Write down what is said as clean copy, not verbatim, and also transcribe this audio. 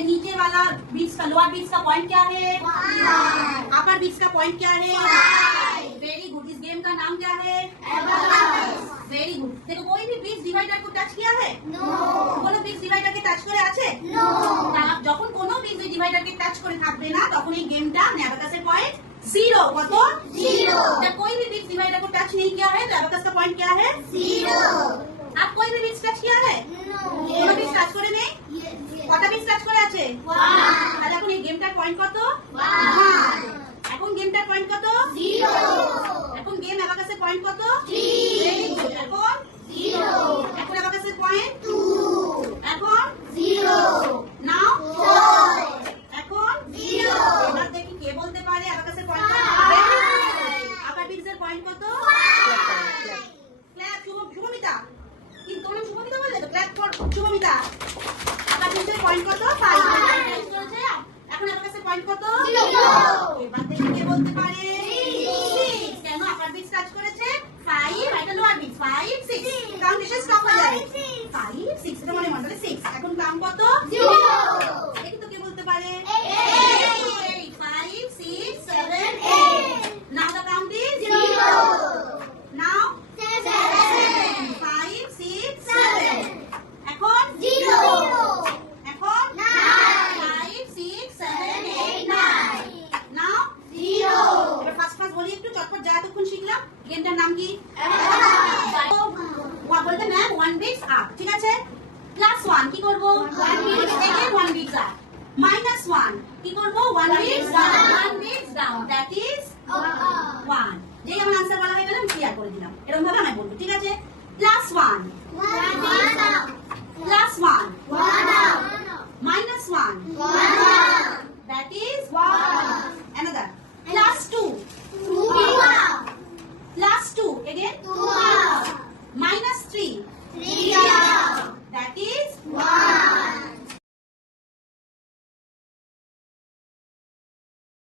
ये नीचे वाला बीट्स का लोअर बीट्स का पॉइंट क्या है? अपर बीट्स का पॉइंट क्या है? Very good. इस गेम का नाम क्या है? Very good. देखो कोई भी बीट्स डिवाइडर को टच किया है? কোনো বিটস ডিভাইডারকে টাচ করে আছে? যখন কোনো বিটস ডিভাইডারকে টাচ করে থাকবে না তখন এই गेमটা অ্যাবাকাসের पॉइंट 0। কত? 0। जब कोई भी बिट्स डिवाइडर को टच नहीं किया है तो अबाकस का पॉइंट क्या है? 0। आप कोई भी बिट्स टच किया है? কোনো বিটস টাচ করে নেই? কত বিটস টাচ করে আছে? 1। তাহলে এখন এই গেমটার পয়েন্ট কত? 1। এখন গেমটার পয়েন্ট কত? 0। এখন গেম অ্যাবাকাসের পয়েন্ট কত? 3। এখন 0। এখন অ্যাবাকাসের পয়েন্ট 2। এখন 0। নাও 4। এখন 0। এবার দেখি কে বলতে পারে অ্যাবাকাসের পয়েন্ট কত? আপার বিটসের পয়েন্ট কত? 5। ক্ল্যাপ শুভমিতা। কি তোমরা শুভমিতা বললে তো? Clap for Shubhamita. আপার বিটসের পয়েন্ট কত? 5। এখন অ্যাবাকাসের পয়েন্ট কত? 0। এবার দেখি কে বলতে পারে? 6। কেন আপার বিটস টাচ করেছে? 5 এটা লোয়ার বিটস 5 6 কাউন্টেশন স্টপ হয়ে যাবে। 5 6 এটা মনে মনে 6। এখন কাউন্ট কত? 0। দেখি তো কে বলতে পারে? 8 5 6 7 8। নাও দ্য কাউন্ট ইজ 0। নাও 7 5 6 7। এখন 0। এখন 9 5 6 7 8 9। নাও 0। এবার ফার্স্ট বলি একটু চটপট যা এতক্ষণ শিখলাম। গেমটার নাম কি? বলতে ম্যাম 1 বিটস আপ। ঠিক আছে। +1 কি করব? 1 বিটস থেকে 1 বিটস আপ। -1 কি করব? 1 bits down. 1 bits down that is 1। যেই আমার आंसर বলা হয়ে গেল আমি ক্লিয়ার করে দিলাম। এরকম ভাবে আমি বলবো। ঠিক আছে। +1 1 up। +1 1 up। -1 1 up। That is 1। Another +2